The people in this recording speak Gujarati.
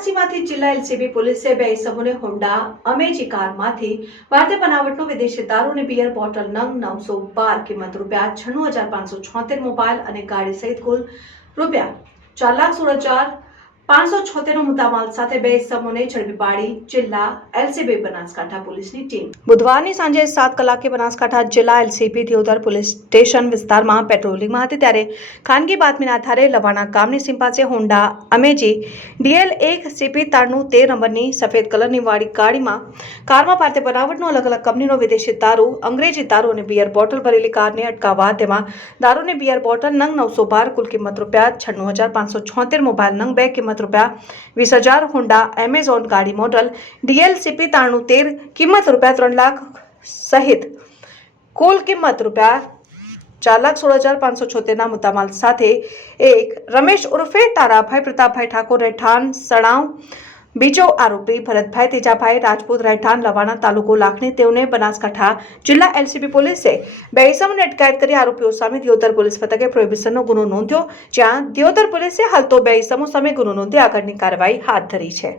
વારાણસીમાંથી જિલ્લા એલસીબી પોલીસે બે ઇસમોને હોન્ડા, અમેજી કારમાંથી ભારતીય બનાવટનો વિદેશી દારૂ અને બિયર બોટલ નંગ નવસો બાર કિંમત રૂપિયા, છન્નું હજાર પાંચસો છોતેર મોબાઈલ અને ગાડી સહિત કુલ રૂપિયા ચાર લાખ સોળ હજાર પાંચસો છોતેરનો મુદ્દામાલ સાથે બે ઇસમોને ઝડપી પાડી જિલ્લા એલસીબી બનાસકાંઠા પોલીસની ટીમ. બુધવારની સાંજે સાત કલાકે બનાસકાંઠા જિલ્લા એલસીબી દિયોદર પોલીસ સ્ટેશન વિસ્તારમાં પેટ્રોલિંગમાં હતી ત્યારે ખાનગી બાતમીના આધારે લવાણા ગામની સીમ પાસે હોન્ડા અમેજી ડીએલ એક સીપી તારનું તેર નંબરની સફેદ કલરની વાળી ગાડીમાં કારમાં ભારતીય બનાવટનો અલગ અલગ કંપનીનો વિદેશી દારૂ, અંગ્રેજી દારૂ અને બિયર બોટલ ભરેલી કારને અટકાવવા તેમાં દારૂની બિયર બોટલ નંગ નવસો બાર કુલ કિંમત રૂપિયા છન્નું હજાર પાંચસો છોતેર, મોબાઈલ નંગ બે કિંમત રૂપિયા વીસ હજાર હોન્ડા એમેઝોન ગાડી મોડલ ડીએલ સીપી તારનું તેર કિંમત રૂપિયા ત્રણ લાખ સહિત કુલ કિંમત રૂપિયા ચાર લાખ સોળ હજાર પાંચસો છોતેરના મુદ્દામાલ સાથે એક રમેશ ઉર્ફે તારાભાઈ પ્રતાપભાઈ ઠાકોર રહેઠાણ સણાવ બીજો આરોપી ભરતભાઈ તેજાભાઈ રાજપૂત રહેઠાણ લવાણા તાલુકો લાખણી તેઓને બનાસકાંઠા જિલ્લા એલસીબી પોલીસે બે ઇસમોને અટકાયત કરી આરોપીઓ સામે દિયોદર પોલીસ મથકે પ્રોહિબિશનનો ગુનો નોંધ્યો, જ્યાં દિયોદર પોલીસે હાલ તો બે ઇસમો સામે ગુનો નોંધી આગળની કાર્યવાહી હાથ ધરી છે.